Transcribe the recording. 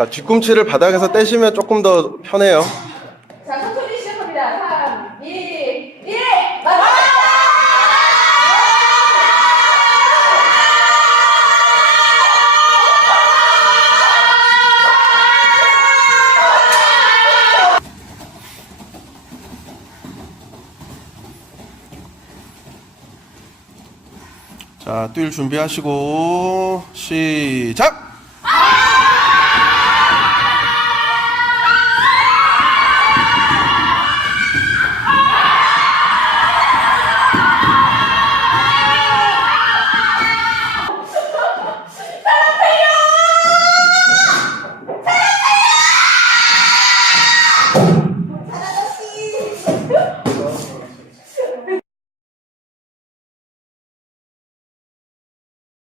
자, 뒤꿈치를 바닥에서 떼시면 조금 더 편해요. 자, 천천히 시작합니다. 3, 2, 1, 맞아! 자, 뛸 준비하시고 시작!